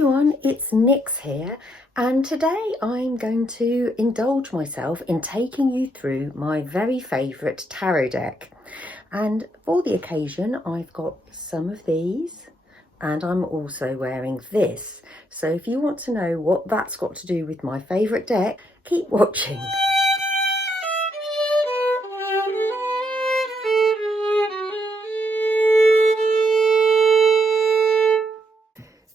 everyone, it's Nix here, and today I'm going to indulge myself in taking you through my very favourite tarot deck. And for the occasion I've got some of these, and I'm also wearing this. So if you want to know what that's got to do with my favourite deck, keep watching.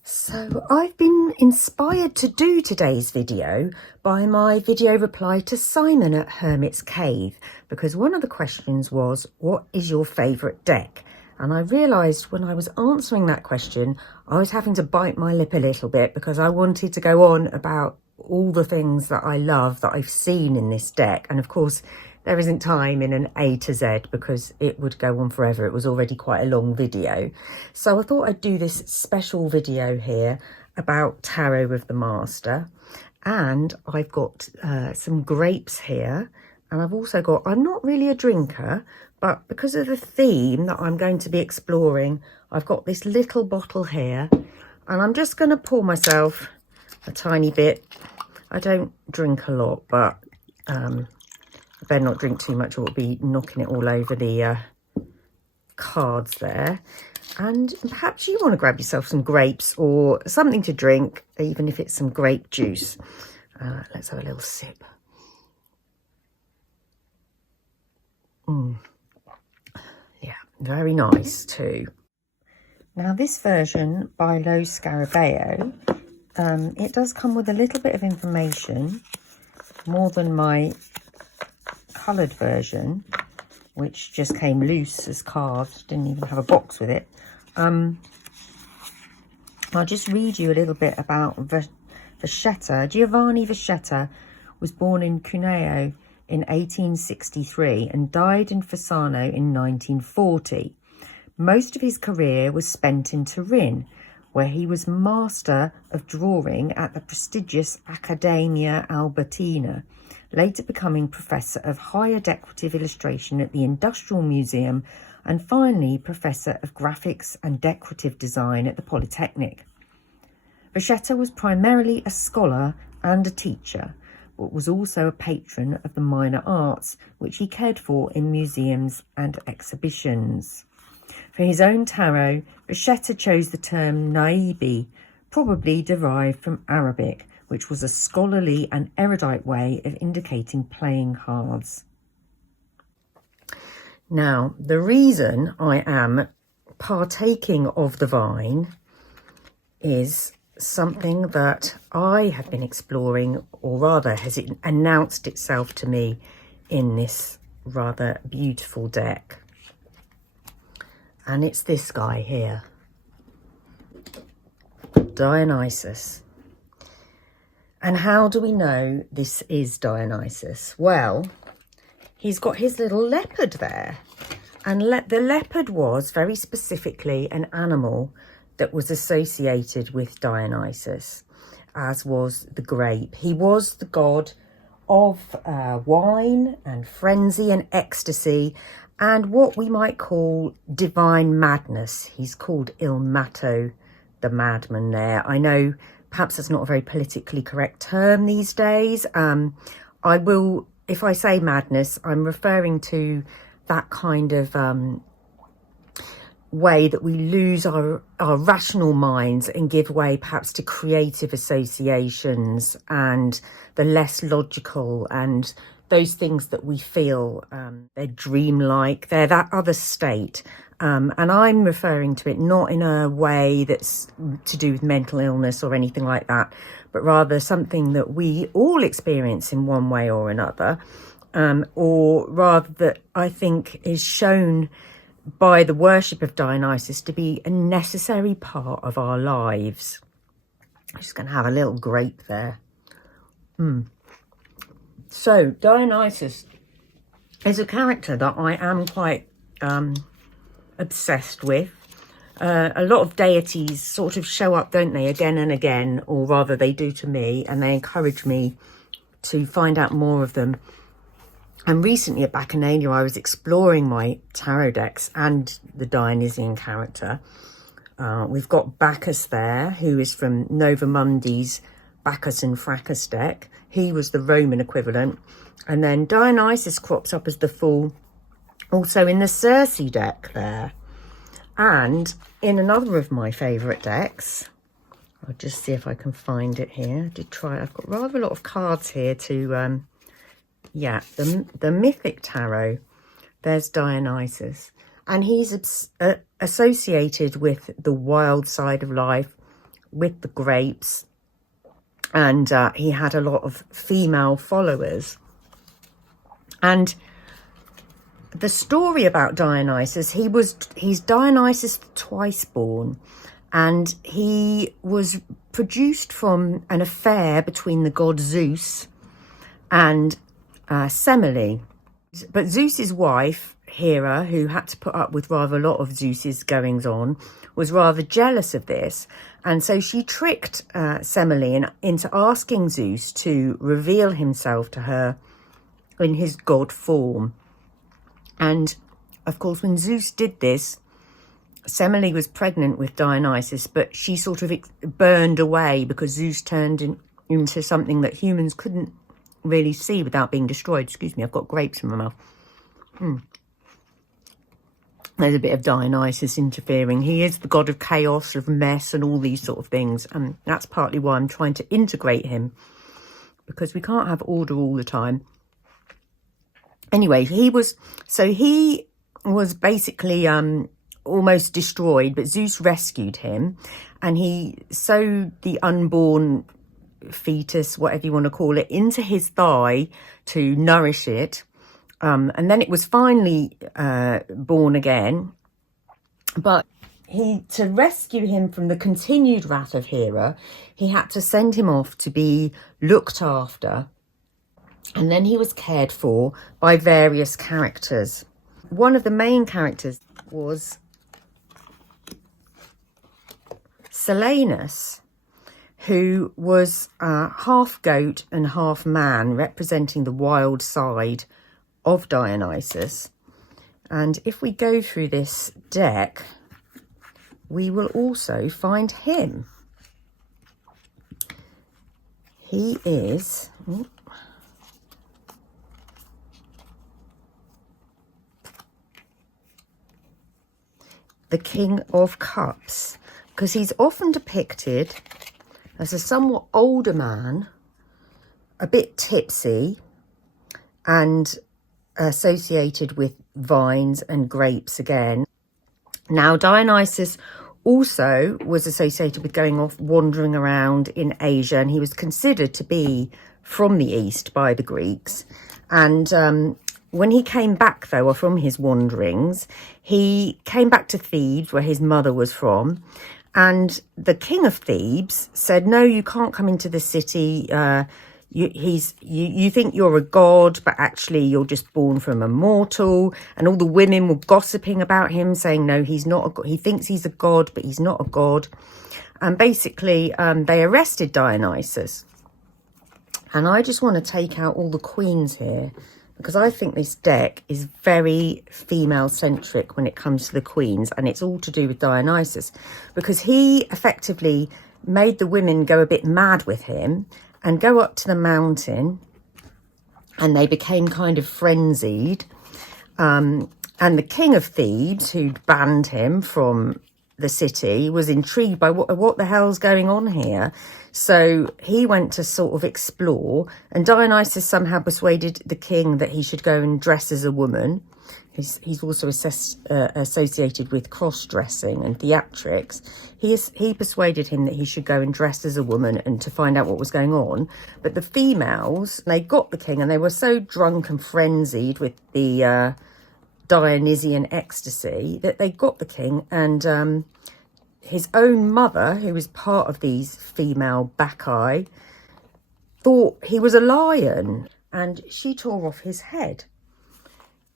So I've been inspired to do today's video by my video reply to Simon at Hermit's Cave, because one of the questions was, what is your favourite deck? And I realised when I was answering that question, I was having to bite my lip a little bit because I wanted to go on about all the things that I love that I've seen in this deck. And of course, there isn't time in an A to Z because it would go on forever. It was already quite a long video. So I thought I'd do this special video here about Tarot of the Master. And I've got some grapes here. And I've also got, I'm not really a drinker, but because of the theme that I'm going to be exploring, I've got this little bottle here. And I'm just going to pour myself a tiny bit. I don't drink a lot, but I better not drink too much or I'll be knocking it all over the cards there. And perhaps you want to grab yourself some grapes or something to drink, even if it's some grape juice. Let's have a little sip. Yeah, very nice too. Now this version by Lo Scarabeo, it does come with a little bit of information, more than my coloured version, which just came loose as cards, didn't even have a box with it. I'll just read you a little bit about Vacchetta. Giovanni Vacchetta was born in Cuneo in 1863 and died in Fasano in 1940. Most of his career was spent in Turin, where he was master of drawing at the prestigious Accademia Albertina, later becoming professor of higher decorative illustration at the Industrial Museum, and finally professor of graphics and decorative design at the Polytechnic. Vacchetta was primarily a scholar and a teacher, but was also a patron of the minor arts, which he cared for in museums and exhibitions. For his own tarot, Vacchetta chose the term naibi, probably derived from Arabic, which was a scholarly and erudite way of indicating playing cards. Now, the reason I am partaking of the vine is something that I have been exploring, or rather has it announced itself to me in this rather beautiful deck. And it's this guy here, Dionysus. And how do we know this is Dionysus? Well, he's got his little leopard there. And the leopard was very specifically an animal that was associated with Dionysus, as was the grape. He was the god of wine and frenzy and ecstasy and what we might call divine madness. He's called Il Matto, the madman there. I know perhaps that's not a very politically correct term these days. I will, if I say madness, I'm referring to that kind of way that we lose our rational minds and give way perhaps to creative associations and the less logical and those things that we feel they're dreamlike, they're that other state. And I'm referring to it not in a way that's to do with mental illness or anything like that, but rather something that we all experience in one way or another, or rather that I think is shown by the worship of Dionysus to be a necessary part of our lives. I'm just going to have a little grape there. So Dionysus is a character that I am quite obsessed with. A lot of deities sort of show up, don't they, again and again, or rather they do to me, and they encourage me to find out more of them. And recently at Bacchanalia, I was exploring my tarot decks and the Dionysian character. We've got Bacchus there, who is from Nova Mundi's Bacchus and Fracas deck. He was the Roman equivalent. And then Dionysus crops up as the fool, also in the Circe deck there. And in another of my favourite decks, I'll just see if I can find it here. I've got rather a lot of cards here to, yeah, the Mythic Tarot. There's Dionysus. And he's associated with the wild side of life, with the grapes. And he had a lot of female followers. And the story about Dionysus, he's Dionysus the Twice-Born. And he was produced from an affair between the god Zeus and Semele. But Zeus's wife, Hera, who had to put up with rather a lot of Zeus's goings-on, was rather jealous of this. And so she tricked Semele into asking Zeus to reveal himself to her in his god form. And, of course, when Zeus did this, Semele was pregnant with Dionysus, but she sort of burned away because Zeus turned into something that humans couldn't really see without being destroyed. Excuse me, I've got grapes in my mouth. There's a bit of Dionysus interfering. He is the god of chaos, of mess, and all these sort of things. And that's partly why I'm trying to integrate him, because we can't have order all the time. Anyway, he was basically almost destroyed, but Zeus rescued him, and he sewed the unborn fetus, whatever you want to call it, into his thigh to nourish it. And then it was finally born again. But to rescue him from the continued wrath of Hera, he had to send him off to be looked after. And then he was cared for by various characters. One of the main characters was Silenus, who was half goat and half man, representing the wild side of Dionysus. And if we go through this deck, we will also find him. He is the King of Cups, because he's often depicted as a somewhat older man, a bit tipsy, and associated with vines and grapes again. Now, Dionysus also was associated with going off wandering around in Asia, and he was considered to be from the East by the Greeks. And when he came back, though, or from his wanderings, he came back to Thebes, where his mother was from. And the king of Thebes said, no, you can't come into the city. You think you're a god, but actually you're just born from a mortal. And all the women were gossiping about him, saying, no, he's not a god. He thinks he's a god, but he's not a god. And basically, they arrested Dionysus. And I just want to take out all the queens here, because I think this deck is very female-centric when it comes to the queens, and it's all to do with Dionysus, because he effectively made the women go a bit mad with him and go up to the mountain, and they became kind of frenzied. And the king of Thebes, who'd banned him from the city, was intrigued by what the hell's going on here. So he went to sort of explore, and Dionysus somehow persuaded the king that he should go and dress as a woman. He's also associated with cross-dressing and theatrics. He persuaded him that he should go and dress as a woman and to find out what was going on. But the females, they got the king, and they were so drunk and frenzied with the Dionysian ecstasy that they got the king, and his own mother, who was part of these female Bacchae, thought he was a lion, and she tore off his head.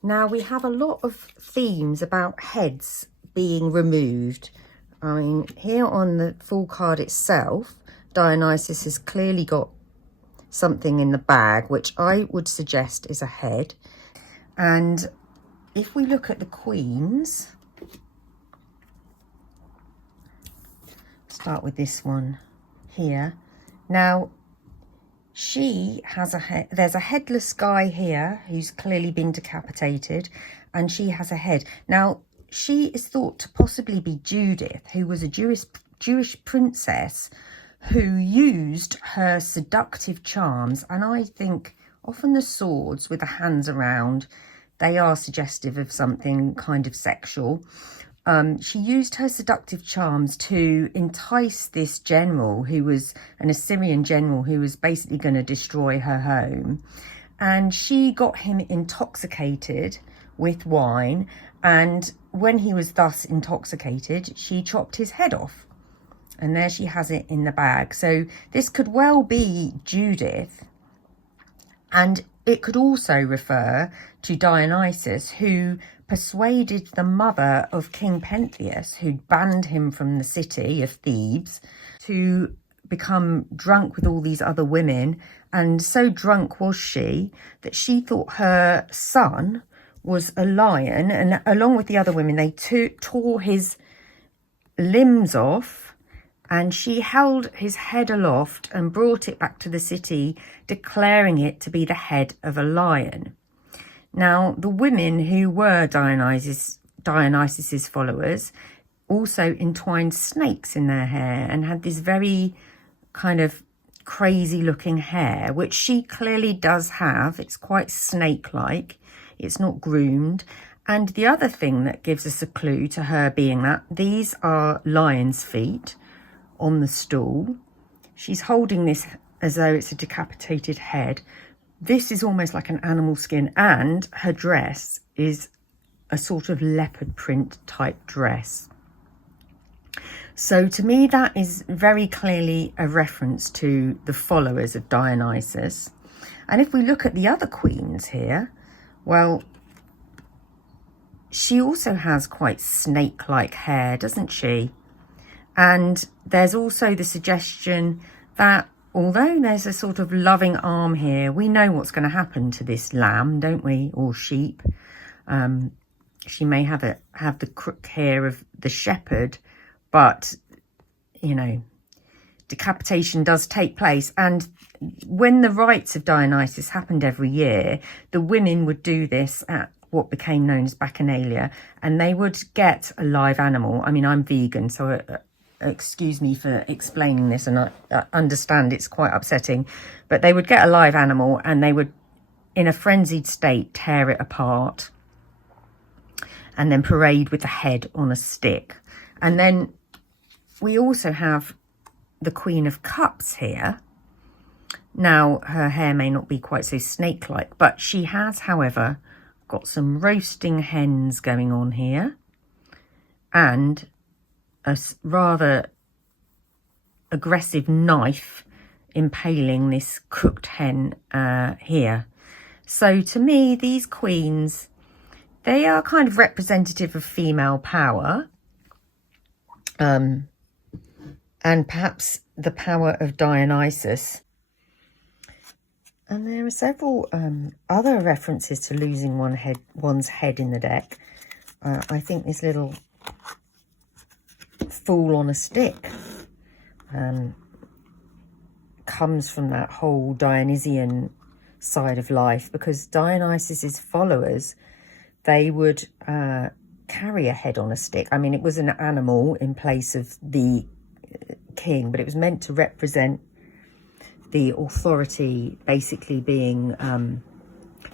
Now, we have a lot of themes about heads being removed. I mean, here on the full card itself, Dionysus has clearly got something in the bag, which I would suggest is a head. And if we look at the queens, start with this one here. Now, she has there's a headless guy here who's clearly been decapitated, and she has a head. Now, she is thought to possibly be Judith, who was a Jewish princess who used her seductive charms. And I think often the swords with the hands around, they are suggestive of something kind of sexual. She used her seductive charms to entice this general, who was an Assyrian general who was basically going to destroy her home. And she got him intoxicated with wine. And when he was thus intoxicated, she chopped his head off. And there she has it in the bag. So this could well be Judith. And it could also refer to Dionysus, who persuaded the mother of King Pentheus, who'd banned him from the city of Thebes, to become drunk with all these other women. And so drunk was she that she thought her son was a lion. And along with the other women, they tore his limbs off. And she held his head aloft and brought it back to the city, declaring it to be the head of a lion. Now, the women who were Dionysus's followers also entwined snakes in their hair and had this very kind of crazy looking hair, which she clearly does have. It's quite snake-like. It's not groomed. And the other thing that gives us a clue to her being that, these are lion's feet on the stool. She's holding this as though it's a decapitated head. This is almost like an animal skin, and her dress is a sort of leopard print type dress. So to me, that is very clearly a reference to the followers of Dionysus. And if we look at the other queens here, well, she also has quite snake-like hair, doesn't she? And there's also the suggestion that although there's a sort of loving arm here, we know what's going to happen to this lamb, don't we? Or sheep. She may have the crook hair of the shepherd, but, you know, decapitation does take place. And when the rites of Dionysus happened every year, the women would do this at what became known as Bacchanalia, and they would get a live animal. I mean, I'm vegan, so excuse me for explaining this, and I understand it's quite upsetting, but they would get a live animal and they would, in a frenzied state, tear it apart and then parade with the head on a stick. And then we also have the Queen of Cups here. Now, her hair may not be quite so snake-like, but she has, however, got some roasting hens going on here and a rather aggressive knife impaling this cooked hen here. So to me, these queens, they are kind of representative of female power, and perhaps the power of Dionysus. And there are several other references to losing one's head in the deck. I think this little fool on a stick comes from that whole Dionysian side of life, because Dionysus's followers, they would carry a head on a stick. I mean, it was an animal in place of the king, but it was meant to represent the authority basically being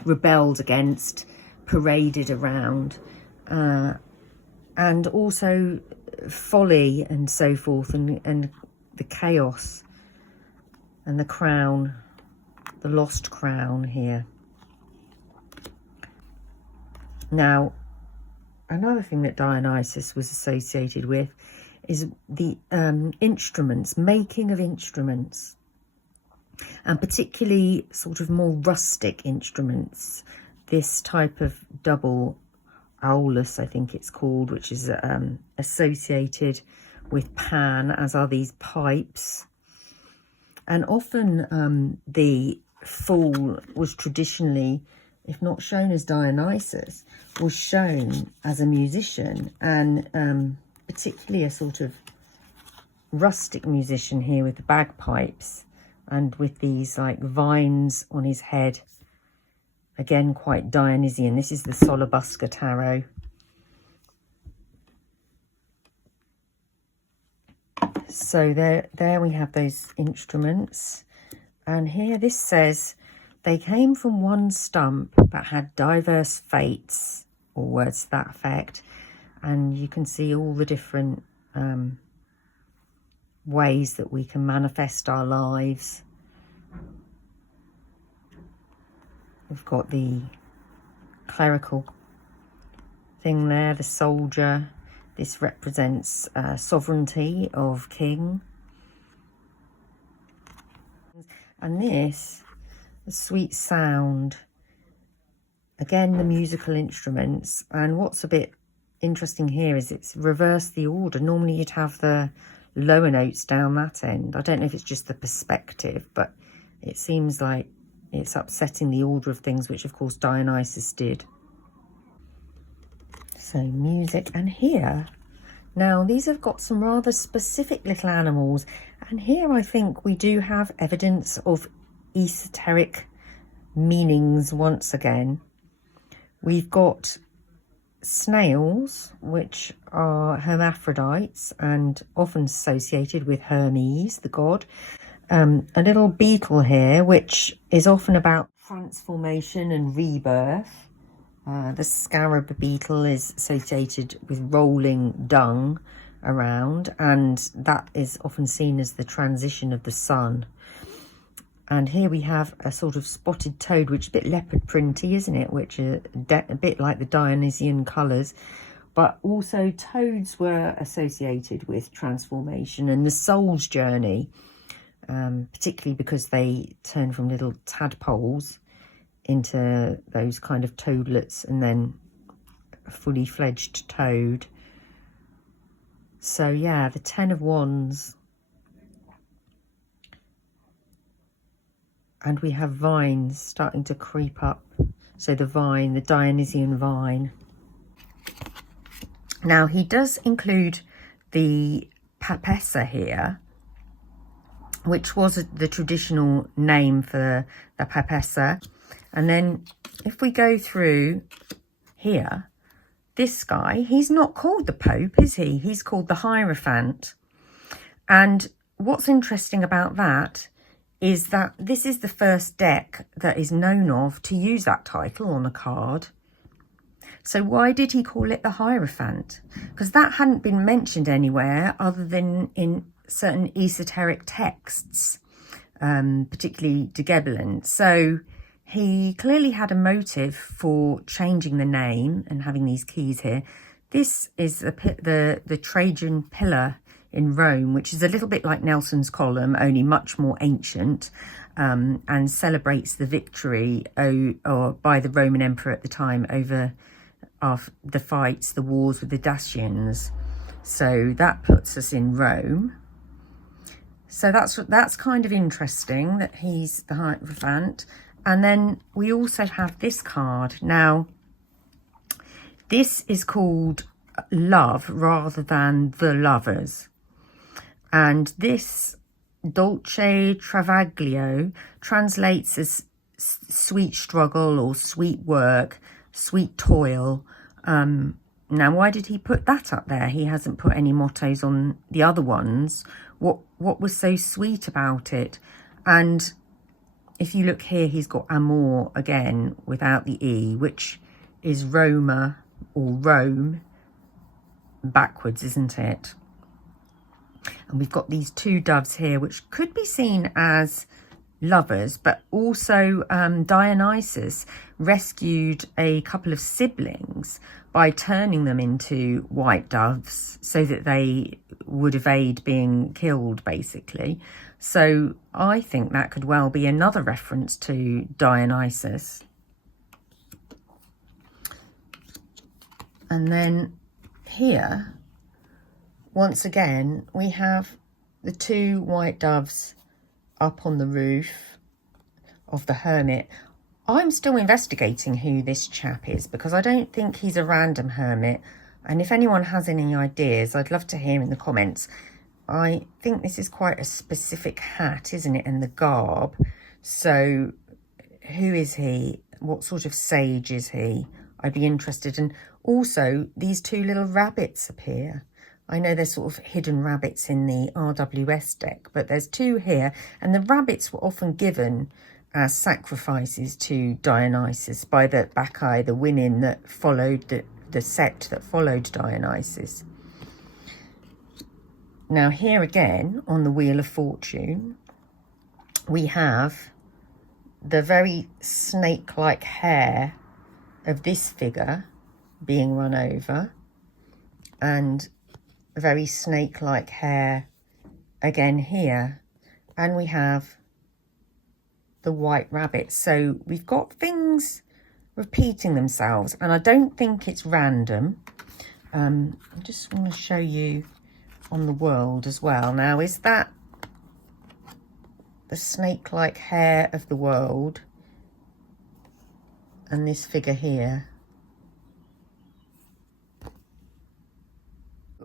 rebelled against, paraded around, and also folly and so forth, and the chaos and the crown, the lost crown here. Now, another thing that Dionysus was associated with is the instruments, making of instruments, and particularly sort of more rustic instruments. This type of double aulus, I think it's called, which is associated with Pan, as are these pipes. And often the fool was traditionally, if not shown as Dionysus, was shown as a musician, and particularly a sort of rustic musician here with the bagpipes and with these like vines on his head. Again, quite Dionysian. This is the Solabusca tarot. So there we have those instruments. And here this says, they came from one stump but had diverse fates, or words to that effect. And you can see all the different ways that we can manifest our lives. We've got the clerical thing there, the soldier. This represents sovereignty of king. And this, the sweet sound. Again, the musical instruments. And what's a bit interesting here is it's reversed the order. Normally you'd have the lower notes down that end. I don't know if it's just the perspective, but it seems like it's upsetting the order of things, which of course Dionysus did. So music, and here, now these have got some rather specific little animals, and here I think we do have evidence of esoteric meanings once again. We've got snails, which are hermaphrodites and often associated with Hermes, the god. A little beetle here, which is often about transformation and rebirth. The scarab beetle is associated with rolling dung around, and that is often seen as the transition of the sun. And here we have a sort of spotted toad, which is a bit leopard printy, isn't it? Which is a bit like the Dionysian colours. But also toads were associated with transformation and the soul's journey. Particularly because they turn from little tadpoles into those kind of toadlets and then a fully fledged toad. So yeah, the 10 of Wands. And we have vines starting to creep up. So the vine, the Dionysian vine. Now he does include the papessa here, which was the traditional name for the papessa. And then if we go through here, this guy, he's not called the Pope, is he? He's called the Hierophant. And what's interesting about that is that this is the first deck that is known of to use that title on a card. So why did he call it the Hierophant? Because that hadn't been mentioned anywhere other than in certain esoteric texts, particularly De Gebelin. So he clearly had a motive for changing the name and having these keys here. This is the Trajan pillar in Rome, which is a little bit like Nelson's column, only much more ancient, and celebrates the victory by the Roman emperor at the time over the fights, the wars with the Dacians. So that puts us in Rome. So that's kind of interesting that he's the Hierophant. And then we also have this card. Now, this is called Love rather than The Lovers. And this Dolce Travaglio translates as sweet struggle or sweet work, sweet toil. Now, why did he put that up there? He hasn't put any mottos on the other ones. What was so sweet about it? And if you look here, he's got amor again without the E, which is Roma or Rome backwards, isn't it? And we've got these two doves here, which could be seen as lovers, but also Dionysus rescued a couple of siblings by turning them into white doves so that they would evade being killed, basically. So I think that could well be another reference to Dionysus. And then here, once again, we have the two white doves up on the roof of the hermit. I'm still investigating who this chap is because I don't think he's a random hermit. And if anyone has any ideas, I'd love to hear in the comments. I think this is quite a specific hat, isn't it, and the garb. So who is he? What sort of sage is he? I'd be interested. And also, these two little rabbits appear. I know there's sort of hidden rabbits in the RWS deck, but there's two here. And the rabbits were often given as sacrifices to Dionysus by the Bacchae, the women that followed the sect that followed Dionysus. Now here again, on the Wheel of Fortune, we have the very snake-like hair of this figure being run over, and very snake-like hair again here, and we have the white rabbit. So we've got things repeating themselves, and I don't think it's random. I just want to show you on the world as well. Now, is that the snake-like hair of the world and this figure here?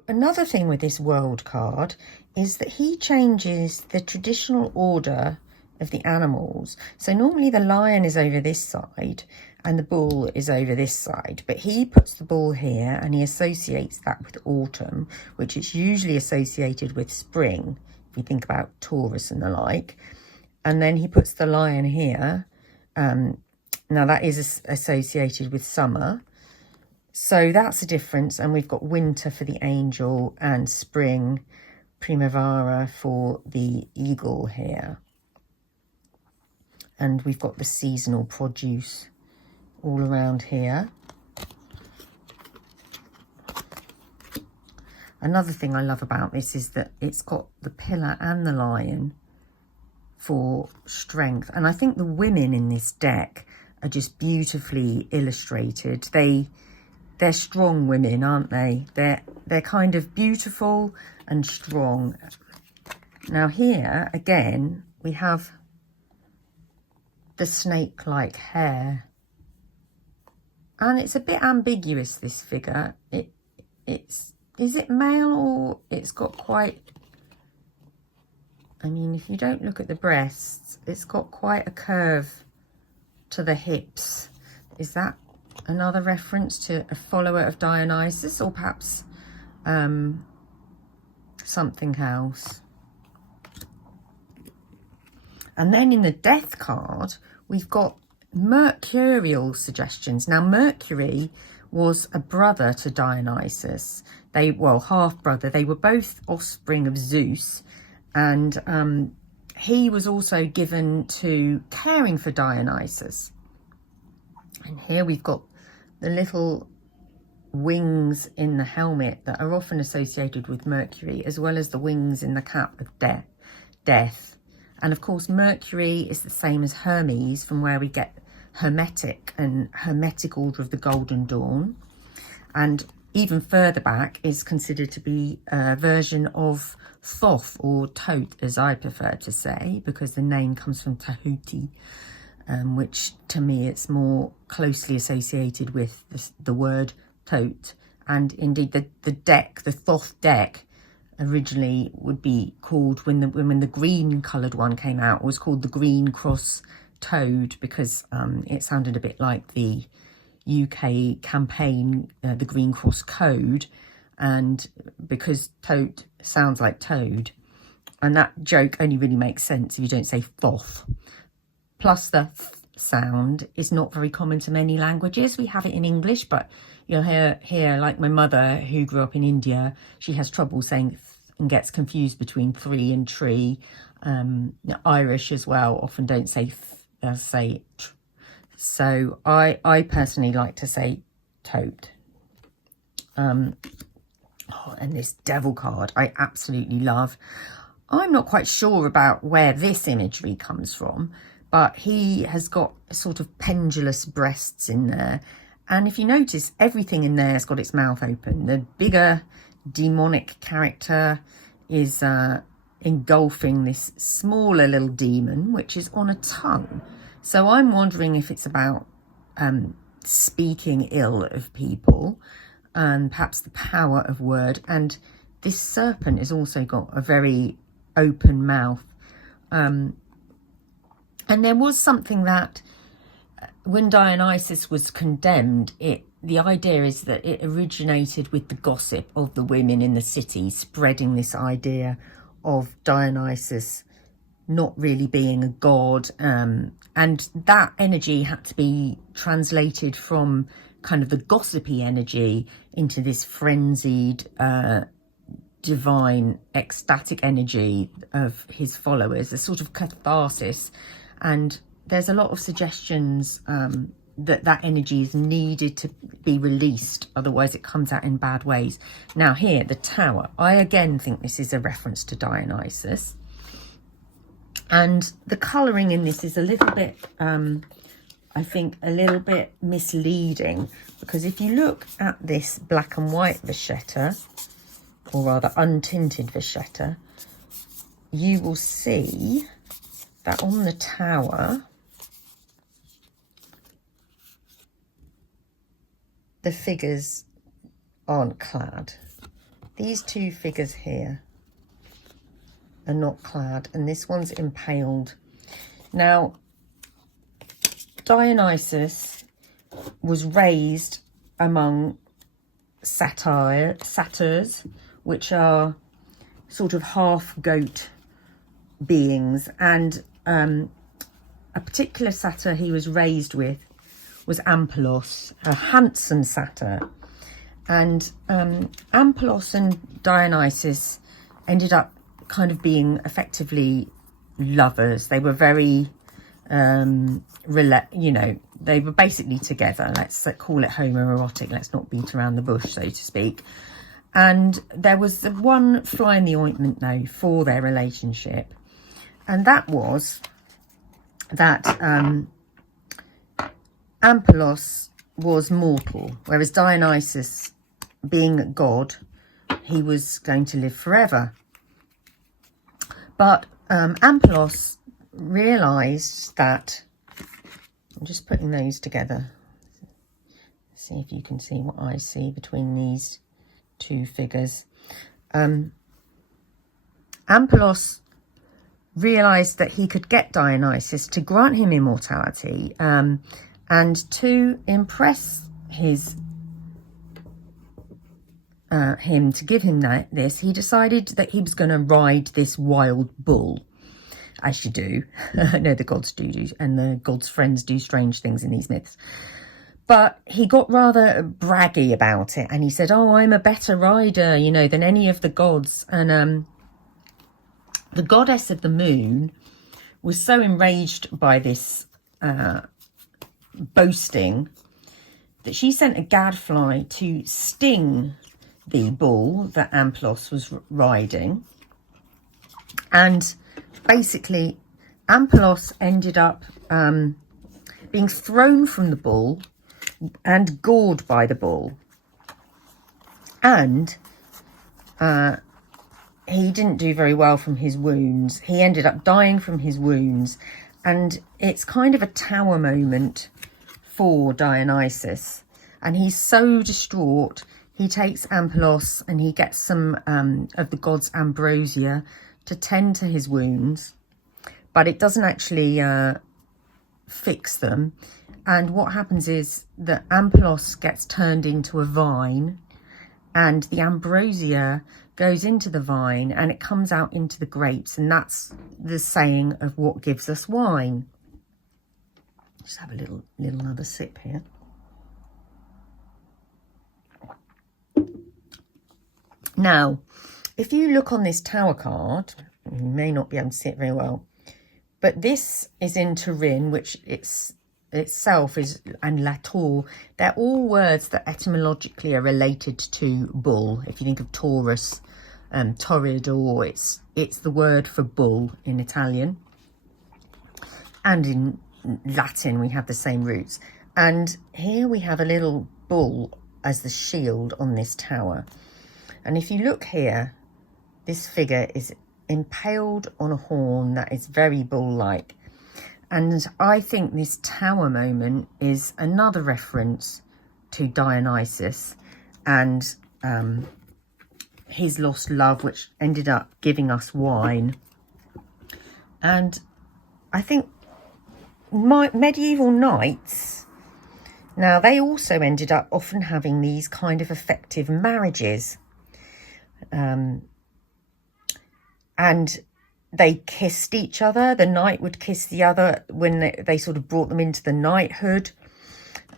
Another thing with this world card is that he changes the traditional order of the animals. So normally the lion is over this side and the bull is over this side, but he puts the bull here and he associates that with autumn, which is usually associated with spring, if you think about Taurus and the like. And then he puts the lion here. Now that is associated with summer. So that's a difference. And we've got winter for the angel and spring, primavera for the eagle here. And we've got the seasonal produce all around here. Another thing I love about this is that it's got the pillar and the lion for strength. And I think the women in this deck are just beautifully illustrated. They're strong women, aren't they? They're kind of beautiful and strong. Now here, again, we have the snake-like hair. And it's a bit ambiguous, this figure. Is it male, or it's got quite... I mean, if you don't look at the breasts, it's got quite a curve to the hips. Is that another reference to a follower of Dionysus, or perhaps something else? And then in the death card, we've got mercurial suggestions. Now, Mercury was a brother to Dionysus. Half brother. They were both offspring of Zeus, and he was also given to caring for Dionysus. And here we've got the little wings in the helmet that are often associated with Mercury, as well as the wings in the cap of death. And of course, Mercury is the same as Hermes, from where we get Hermetic and Hermetic Order of the Golden Dawn. And even further back is considered to be a version of Thoth, or Thoth, as I prefer to say, because the name comes from Tahuti, which to me it's more closely associated with the word Thoth. And indeed the Thoth deck originally would be called, when the green coloured one came out, was called the Green Cross Toad, because it sounded a bit like the UK campaign, the Green Cross Code, and because Toad sounds like toad, and that joke only really makes sense if you don't say Thoth. Plus the th sound is not very common to many languages. We have it in English, but you'll hear like my mother, who grew up in India, she has trouble saying th and gets confused between three and tree. Irish as well often don't say th, they'll say tr. So I personally like to say toad. And this devil card I absolutely love. I'm not quite sure about where this imagery comes from, but he has got sort of pendulous breasts in there. And if you notice, everything in there has got its mouth open. The bigger demonic character is engulfing this smaller little demon, which is on a tongue. So I'm wondering if it's about speaking ill of people, and perhaps the power of word. And this serpent has also got a very open mouth. And there was something that when Dionysus was condemned, the idea is that it originated with the gossip of the women in the city, spreading this idea of Dionysus not really being a god, and that energy had to be translated from kind of the gossipy energy into this frenzied divine ecstatic energy of his followers, a sort of catharsis. And there's a lot of suggestions that energy is needed to be released, otherwise it comes out in bad ways. Now here, the tower, I again think this is a reference to Dionysus. And the colouring in this is a little bit, I think, a little bit misleading, because if you look at this black and white Vacchetta, or rather untinted Vacchetta, you will see that on the tower, the figures aren't clad. These two figures here are not clad, and this one's impaled. Now, Dionysus was raised among satyrs, which are sort of half goat beings, and a particular satyr he was raised with was Ampelos, a handsome satyr. And Ampelos and Dionysus ended up kind of being effectively lovers. They were very they were basically together. Let's call it homoerotic. Let's not beat around the bush, so to speak. And there was the one fly in the ointment, though, for their relationship. And that was that Ampelos was mortal, whereas Dionysus, being a god, he was going to live forever. But Ampelos realised that, I'm just putting those together, see if you can see what I see between these two figures. Ampelos realised that he could get Dionysus to grant him immortality, and to impress him, to give him this, he decided that he was going to ride this wild bull, as you do. I know the gods do, and the gods' friends do strange things in these myths. But he got rather braggy about it, and he said, "Oh, I'm a better rider, than any of the gods." And the goddess of the moon was so enraged by this boasting that she sent a gadfly to sting the bull that Ampelos was riding. And basically, Ampelos ended up being thrown from the bull and gored by the bull. And he didn't do very well from his wounds. He ended up dying from his wounds. And it's kind of a tower moment for Dionysus. And he's so distraught, he takes Ampelos and he gets some of the god's ambrosia to tend to his wounds. But it doesn't actually fix them. And what happens is that Ampelos gets turned into a vine, and the ambrosia goes into the vine and it comes out into the grapes, and that's the saying of what gives us wine. Just have a little other sip here. Now, if you look on this tower card, you may not be able to see it very well, but this is in Turin, which itself is, and La Tour, they're all words that etymologically are related to bull. If you think of Taurus, Torridor, it's the word for bull in Italian, and in Latin we have the same roots. And here we have a little bull as the shield on this tower. And if you look here, this figure is impaled on a horn that is very bull-like. And I think this tower moment is another reference to Dionysus and his lost love, which ended up giving us wine. And I think my medieval knights, now they also ended up often having these kind of effective marriages. And they kissed each other. The knight would kiss the other when they sort of brought them into the knighthood.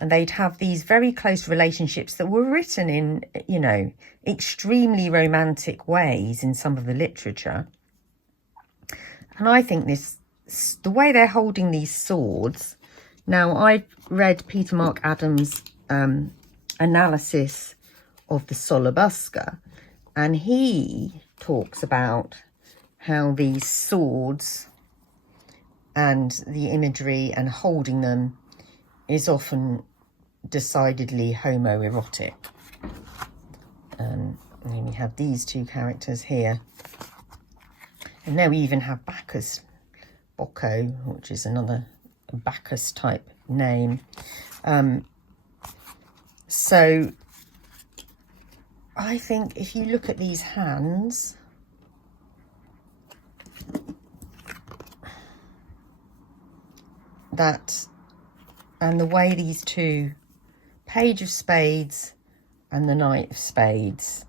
And they'd have these very close relationships that were written in, you know, extremely romantic ways in some of the literature. And I think the way they're holding these swords. Now, I've read Peter Mark Adams' analysis of the Solabusca, and he talks about how these swords and the imagery and holding them is often decidedly homoerotic. And then we have these two characters here. And now we even have Bacchus, Bocco, which is another Bacchus type name. So I think if you look at these hands, and the way these two, Page of Spades and the Knight of Spades,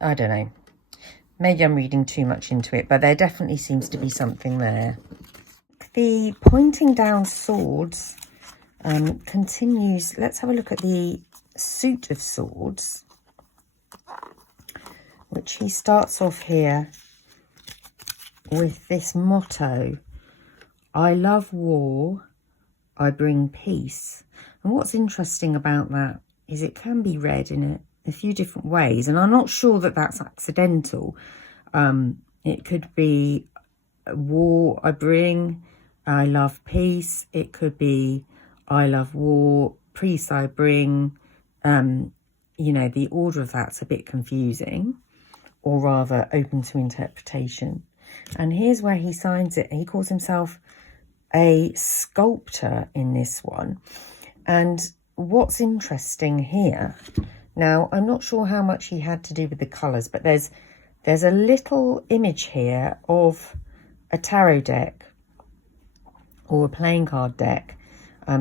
I don't know, maybe I'm reading too much into it, but there definitely seems to be something there. The pointing down swords continues. Let's have a look at the suit of swords, which he starts off here with this motto: I love war, I bring peace. And what's interesting about that is it can be read in a few different ways, and I'm not sure that that's accidental. It could be war I bring, I love peace. It could be I love war, peace I bring. You know, the order of that's a bit confusing, or rather open to interpretation. And here's where he signs it. He calls himself a sculptor in this one. And what's interesting here, now I'm not sure how much he had to do with the colours, but there's a little image here of a tarot deck or a playing card deck.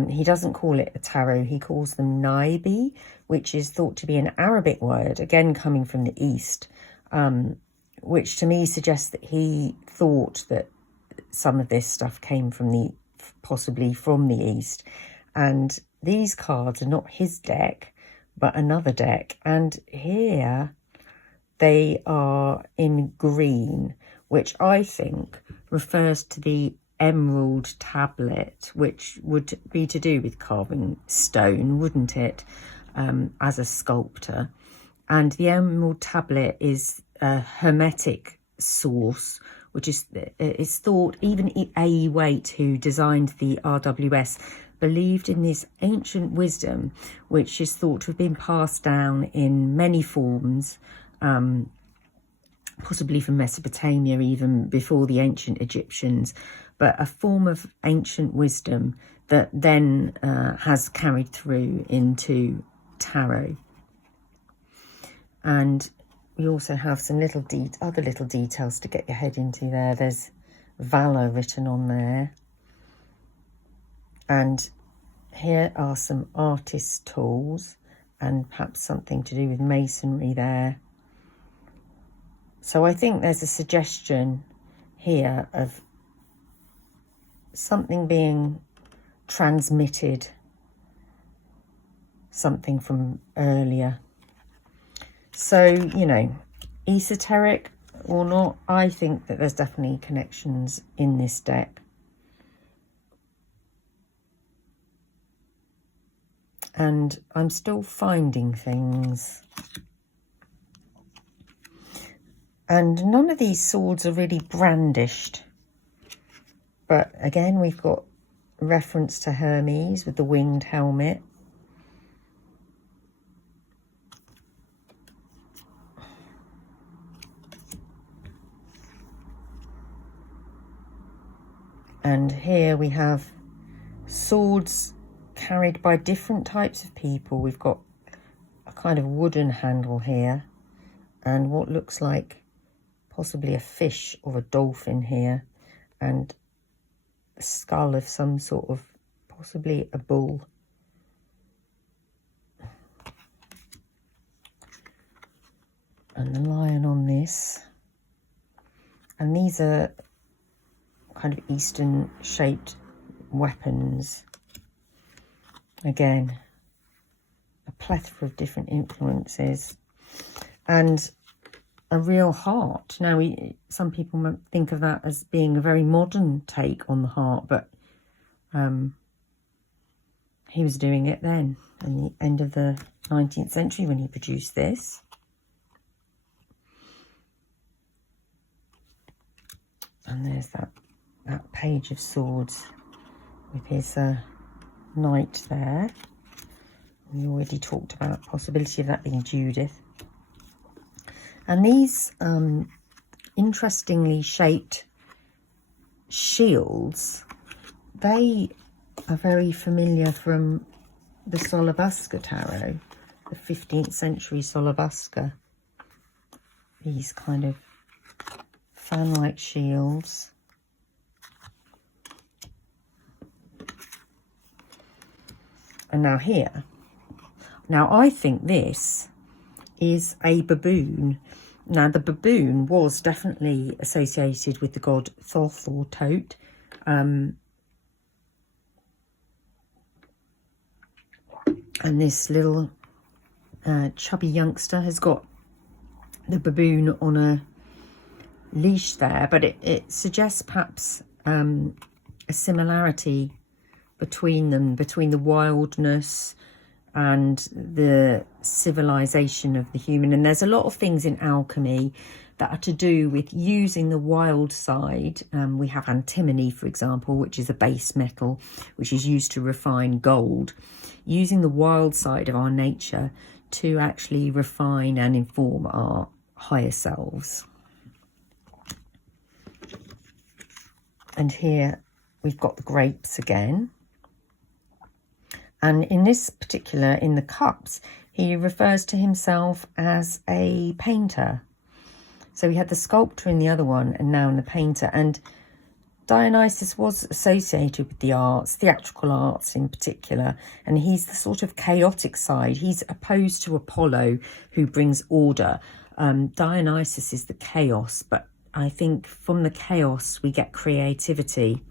He doesn't call it a tarot, he calls them naibi, which is thought to be an Arabic word, again coming from the East, which to me suggests that he thought that some of this stuff came from possibly from the East. And these cards are not his deck, but another deck. And here they are in green, which I think refers to the emerald tablet, which would be to do with carving stone, wouldn't it, as a sculptor. And the emerald tablet is a hermetic source, which is thought, even A. Waite, who designed the RWS, believed in this ancient wisdom, which is thought to have been passed down in many forms, possibly from Mesopotamia, even before the ancient Egyptians, but a form of ancient wisdom that then has carried through into tarot. And we also have some other little details to get your head into there. There's Valor written on there. And here are some artist's tools and perhaps something to do with masonry there. So I think there's a suggestion here of something being transmitted, something from earlier. So, you know, esoteric or not, I think that there's definitely connections in this deck. And I'm still finding things. And none of these swords are really brandished. But again, we've got reference to Hermes with the winged helmet. And here we have swords carried by different types of people. We've got a kind of wooden handle here, and what looks like possibly a fish or a dolphin here, and a skull of some sort of, possibly a bull. And the lion on this. And these are kind of Eastern shaped weapons. Again, a plethora of different influences. And a real heart. Now, some people might think of that as being a very modern take on the heart, but he was doing it then, in the end of the 19th century when he produced this. And there's that page of swords with his knight there. We already talked about the possibility of that being Judith. And these interestingly shaped shields, they are very familiar from the Solabasca tarot, the 15th century Solabasca. These kind of fan-like shields. And now here. Now I think this is a baboon. Now the baboon was definitely associated with the god Thoth or Tote. And this little chubby youngster has got the baboon on a leash there, but it suggests perhaps a similarity between them, between the wildness and the civilization of the human. And there's a lot of things in alchemy that are to do with using the wild side. We have antimony, for example, which is a base metal, which is used to refine gold. Using the wild side of our nature to actually refine and inform our higher selves. And here we've got the grapes again. And in this particular, in the cups, he refers to himself as a painter. So we had the sculptor in the other one and now in the painter. And Dionysus was associated with the arts, theatrical arts in particular. And he's the sort of chaotic side. He's opposed to Apollo, who brings order. Dionysus is the chaos, but I think from the chaos we get creativity.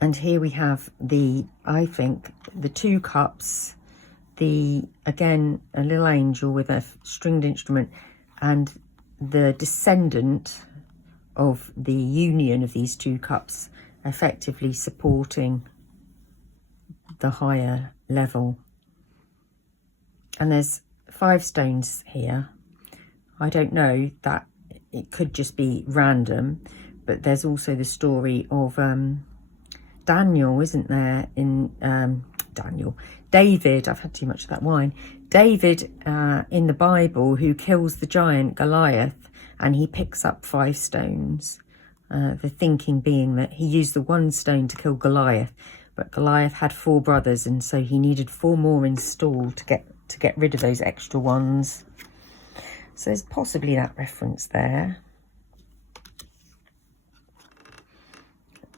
And here we have I think, the two cups, again, a little angel with a stringed instrument, and the descendant of the union of these two cups, effectively supporting the higher level. And there's 5 stones here. I don't know, that it could just be random, but there's also the story of Daniel, isn't there, in David, I've had too much of that wine, David in the Bible, who kills the giant Goliath, and he picks up 5 stones. The thinking being that he used the 1 stone to kill Goliath, but Goliath had 4 brothers, and so he needed 4 more installed to get rid of those extra ones. So there's possibly that reference there.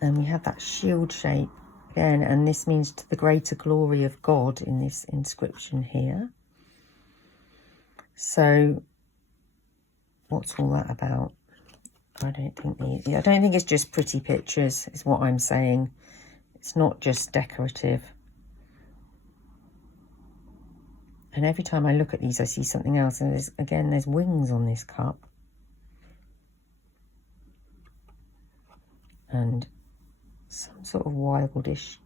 And we have that shield shape again, and this means to the greater glory of God in this inscription here. So what's all that about? I don't think it's just pretty pictures, is what I'm saying. It's not just decorative. And every time I look at these, I see something else. And there's wings on this cup. And some sort of wildish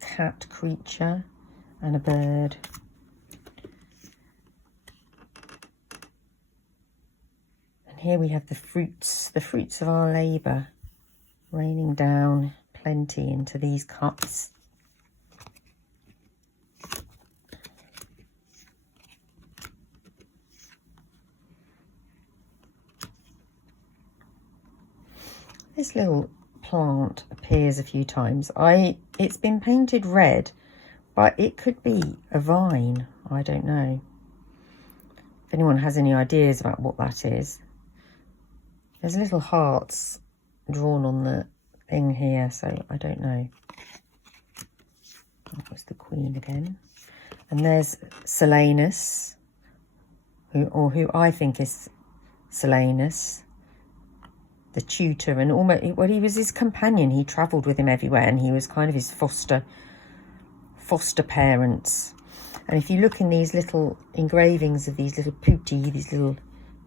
cat creature and a bird. And here we have the fruits of our labour, raining down plenty into these cups. This little plant appears a few times. It's been painted red, but it could be a vine. I don't know. If anyone has any ideas about what that is. There's little hearts drawn on the thing here, so I don't know. Oh, it's the Queen again. And there's Silenus, who I think is Silenus, the tutor, and almost, well, he was his companion. He travelled with him everywhere, and he was kind of his foster parents. And if you look in these little engravings of these little putti, these little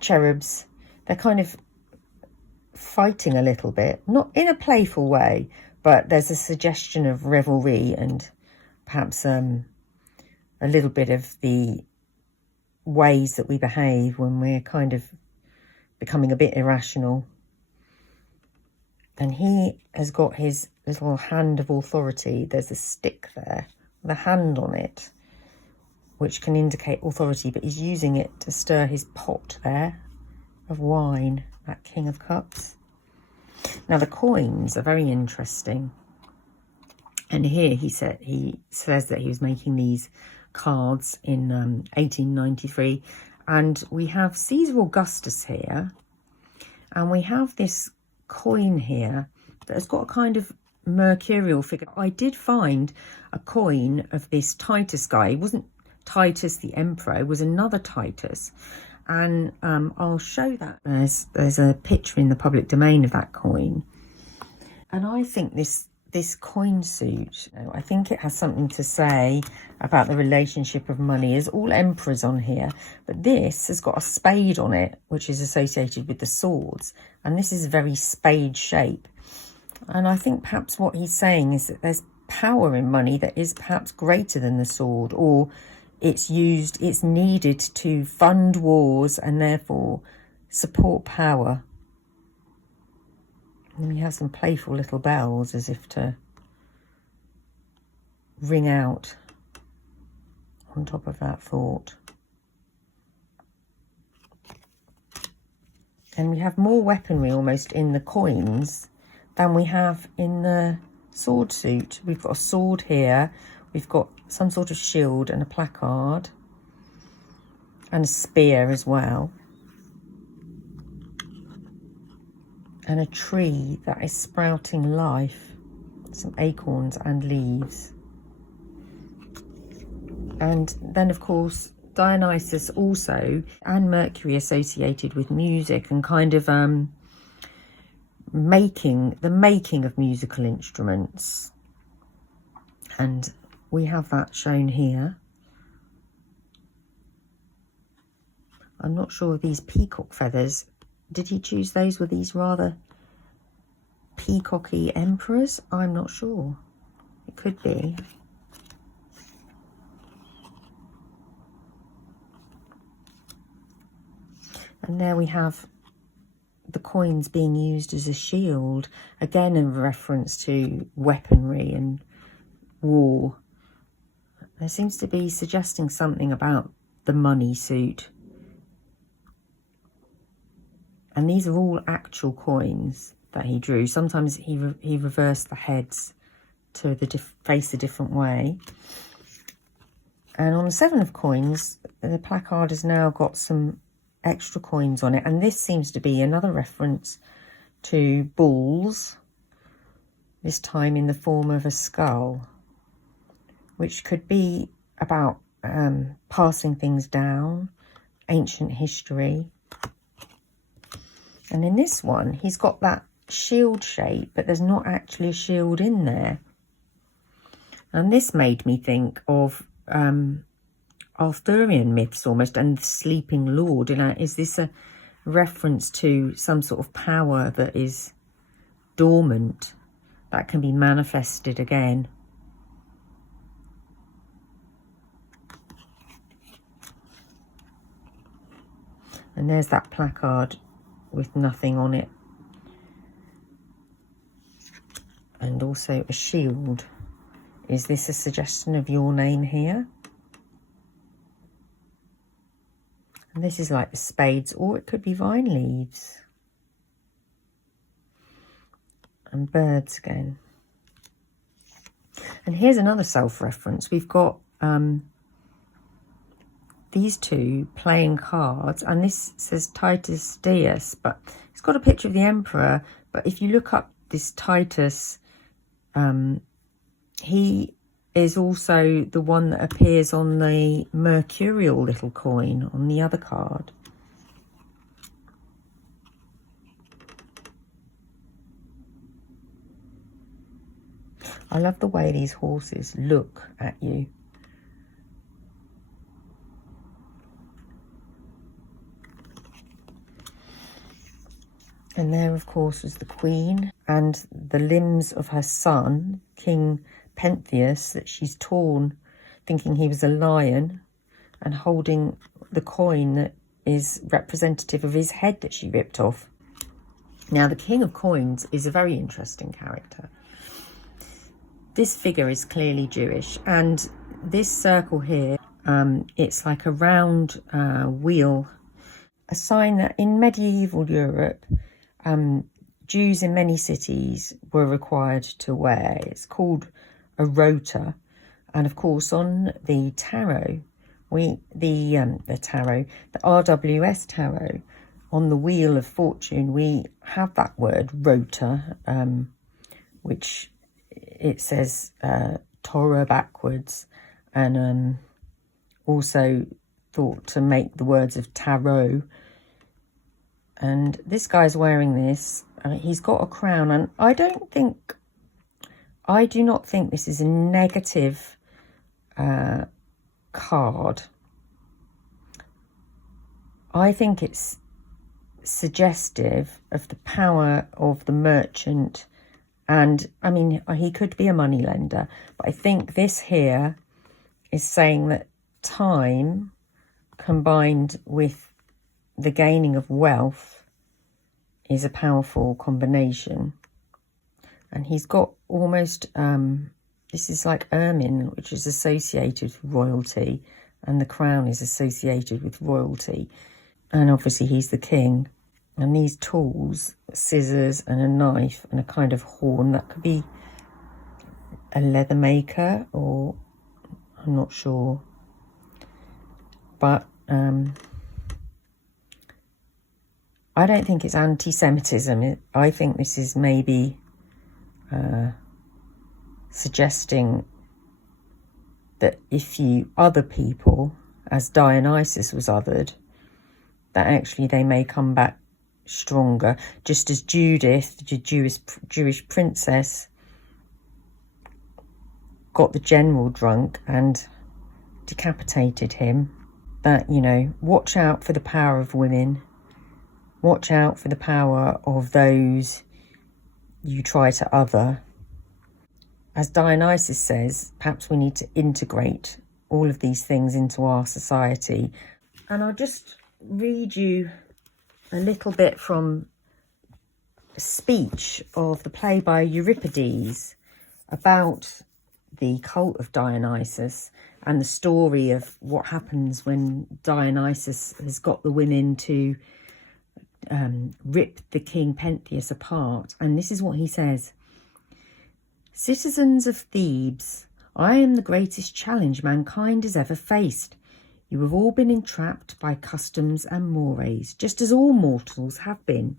cherubs, they're kind of fighting a little bit, not in a playful way, but there's a suggestion of revelry and perhaps a little bit of the ways that we behave when we're kind of becoming a bit irrational. And he has got his little hand of authority. There's a stick there with a hand on it, which can indicate authority, but he's using it to stir his pot there of wine, that King of Cups. Now the coins are very interesting. And here he says that he was making these cards in 1893. And we have Caesar Augustus here. And we have this coin here that has got a kind of mercurial figure. I did find a coin of this Titus guy. It wasn't Titus the emperor, it was another Titus. And I'll show that. There's a picture in the public domain of that coin. And I think this coin suit, I think it has something to say about the relationship of money. There's all emperors on here, but this has got a spade on it, which is associated with the swords. And this is a very spade shape. And I think perhaps what he's saying is that there's power in money that is perhaps greater than the sword, or it's needed to fund wars and therefore support power. And we have some playful little bells as if to ring out on top of that thought. And we have more weaponry almost in the coins than we have in the sword suit. We've got a sword here. We've got some sort of shield and a placard and a spear as well. And a tree that is sprouting life, some acorns and leaves. And then, of course, Dionysus also, and Mercury associated with music and kind of the making of musical instruments. And we have that shown here. I'm not sure of these peacock feathers. Did he choose those? Were these rather peacocky emperors? I'm not sure. It could be. And there we have the coins being used as a shield. Again, in reference to weaponry and war. There seems to be suggesting something about the money suit. And these are all actual coins that he drew. Sometimes he reversed the heads to face a different way. And on the 7 of coins, the placard has now got some extra coins on it. And this seems to be another reference to bulls, this time in the form of a skull, which could be about passing things down, ancient history. And in this one, he's got that shield shape, but there's not actually a shield in there. And this made me think of Arthurian myths almost, and the sleeping lord. Is this a reference to some sort of power that is dormant, that can be manifested again? And there's that placard with nothing on it. And also a shield. Is this a suggestion of your name here? And this is like the spades, or it could be vine leaves. and birds again. And here's another self-reference. We've got these two playing cards, and this says Titus Deus, but it's got a picture of the emperor. But if you look up this Titus, he is also the one that appears on the mercurial little coin on the other card. I love the way these horses look at you. And there, of course, was the Queen and the limbs of her son, King Pentheus, that she's torn, thinking he was a lion, and holding the coin that is representative of his head that she ripped off. Now, the King of Coins is a very interesting character. This figure is clearly Jewish, and this circle here, it's like a round wheel, a sign that in medieval Europe, Jews in many cities were required to wear. It's called a rota, and of course on the tarot, the RWS tarot, on the Wheel of Fortune, we have that word rota, which it says Torah backwards, and also thought to make the words of tarot. And this guy's wearing this. He's got a crown, and I do not think this is a negative card. I think it's suggestive of the power of the merchant. And I mean, he could be a moneylender, but I think this here is saying that time combined with the gaining of wealth is a powerful combination. And he's got almost, this is like ermine, which is associated with royalty, and the crown is associated with royalty. And obviously he's the king. And these tools, scissors and a knife and a kind of horn, that could be a leather maker, or I'm not sure. But I don't think it's anti-Semitism. I think this is maybe suggesting that if you other people, as Dionysus was othered, that actually they may come back stronger, just as Judith, the Jewish princess, got the general drunk and decapitated him. That, you know, watch out for the power of women. Watch out for the power of those you try to other. As Dionysus says, perhaps we need to integrate all of these things into our society. And I'll just read you a little bit from a speech of the play by Euripides about the cult of Dionysus and the story of what happens when Dionysus has got the women to rip the king Pentheus apart. And this is what he says: "Citizens of Thebes, I am the greatest challenge mankind has ever faced. You have all been entrapped by customs and mores, just as all mortals have been.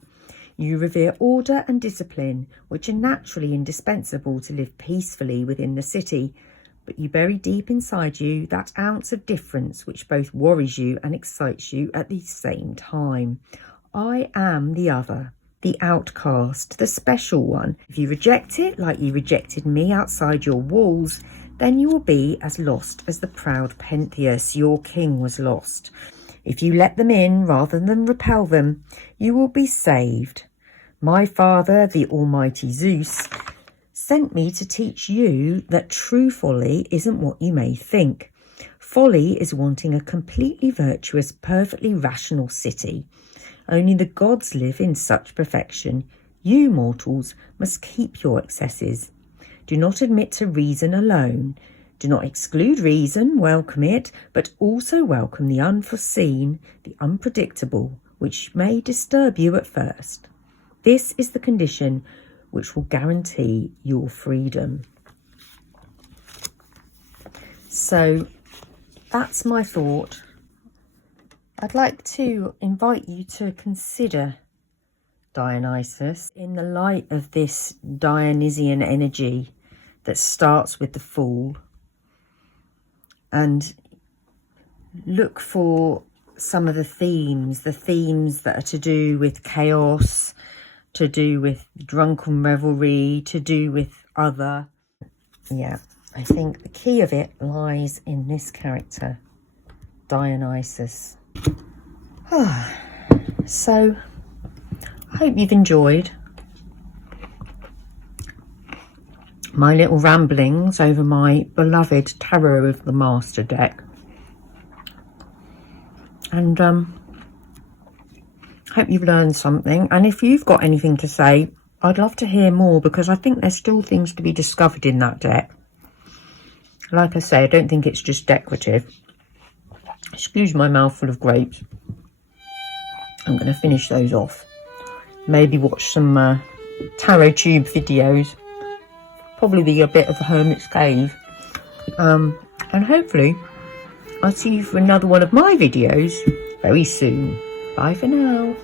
You revere order and discipline, which are naturally indispensable to live peacefully within the city, but you bury deep inside you that ounce of difference which both worries you and excites you at the same time. I am the other, the outcast, the special one. If you reject it like you rejected me outside your walls, then you will be as lost as the proud Pentheus, your king, was lost. If you let them in rather than repel them, you will be saved. My father, the almighty Zeus, sent me to teach you that true folly isn't what you may think. Folly is wanting a completely virtuous, perfectly rational city. Only the gods live in such perfection. You mortals must keep your excesses. Do not admit to reason alone. Do not exclude reason, welcome it, but also welcome the unforeseen, the unpredictable, which may disturb you at first. This is the condition which will guarantee your freedom. So that's my thought. I'd like to invite you to consider Dionysus in the light of this Dionysian energy that starts with the Fool, and look for some of the themes that are to do with chaos, to do with drunken revelry, to do with other. Yeah, I think the key of it lies in this character, Dionysus. So I hope you've enjoyed my little ramblings over my beloved Tarot of the Master deck, and hope you've learned something. And if you've got anything to say, I'd love to hear more, because I think there's still things to be discovered in that deck. Like I say, I don't think it's just decorative. Excuse my mouthful of grapes. I'm going to finish those off. Maybe watch some tarot tube videos. Probably be a bit of a hermit's cave. And hopefully I'll see you for another one of my videos very soon. Bye for now.